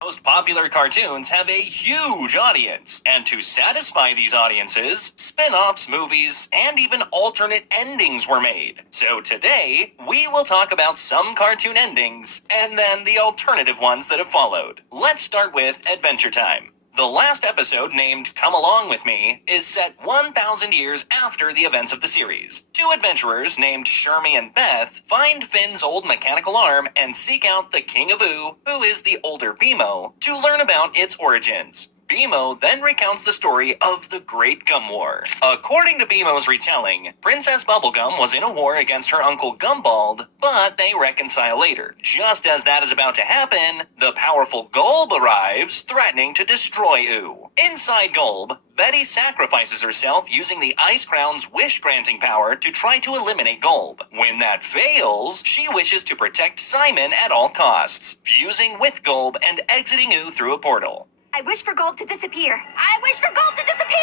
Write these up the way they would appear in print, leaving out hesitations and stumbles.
Most popular cartoons have a huge audience, and to satisfy these audiences, spin-offs, movies, and even alternate endings were made. So today, we will talk about some cartoon endings, and then the alternative ones that have followed. Let's start with Adventure Time. The last episode, named Come Along With Me, is set 1,000 years after the events of the series. Two adventurers named Shermie and Beth find Finn's old mechanical arm and seek out the King of Ooo, who is the older BMO, to learn about its origins. BMO then recounts the story of the Great Gum War. According to BMO's retelling, Princess Bubblegum was in a war against her uncle Gumbald, but they reconcile later. Just as that is about to happen, the powerful Gulb arrives, threatening to destroy Ooo. Inside Gulb, Betty sacrifices herself using the Ice Crown's wish-granting power to try to eliminate Gulb. When that fails, she wishes to protect Simon at all costs, fusing with Gulb and exiting Ooo through a portal. I wish for Gulb to disappear. I wish for Gulb to disappear!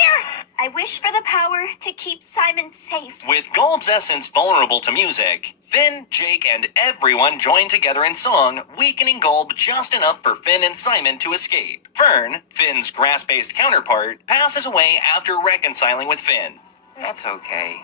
I wish for the power to keep Simon safe. With Gulb's essence vulnerable to music, Finn, Jake, and everyone join together in song, weakening Gulb just enough for Finn and Simon to escape. Fern, Finn's grass-based counterpart, passes away after reconciling with Finn. That's okay.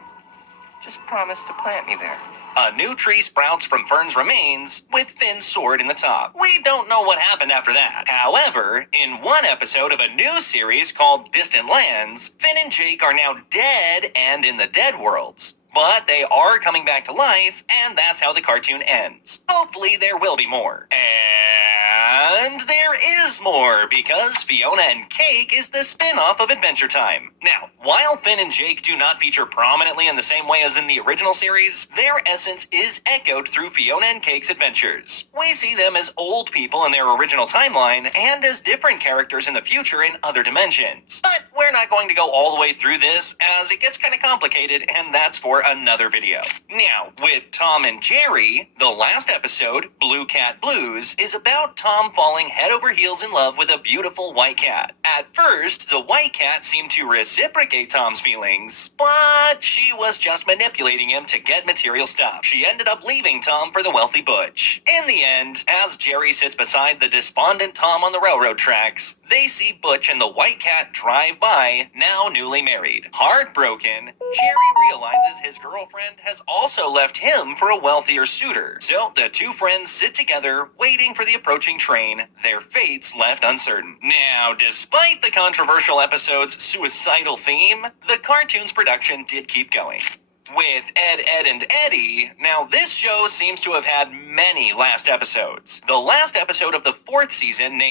Just promise to plant me there. A new tree sprouts from Fern's remains, with Finn's sword in the top. We don't know what happened after that. However, in one episode of a new series called Distant Lands, Finn and Jake are now dead and in the Dead Worlds. But they are coming back to life, and that's how the cartoon ends. Hopefully there will be more. And there is more, because Fiona and Cake is the spin-off of Adventure Time. Now, while Finn and Jake do not feature prominently in the same way as in the original series, their essence is echoed through Fiona and Cake's adventures. We see them as old people in their original timeline, and as different characters in the future in other dimensions. But we're not going to go all the way through this, as it gets kind of complicated, and that's for another video. Now, with Tom and Jerry, the last episode, Blue Cat Blues, is about Tom falling head over heels in love with a beautiful white cat. At first, the white cat seemed to reciprocate Tom's feelings, but she was just manipulating him to get material stuff. She ended up leaving Tom for the wealthy Butch. In the end, as Jerry sits beside the despondent Tom on the railroad tracks, they see Butch and the white cat drive by, now newly married. Heartbroken, Jerry realizes his girlfriend has also left him for a wealthier suitor. So the two friends sit together, waiting for the approaching train, their fates left uncertain. Now, despite the controversial episode's suicidal theme, the cartoon's production did keep going. With Ed, Edd and Eddy, now this show seems to have had many last episodes. The last episode of the 4th season, named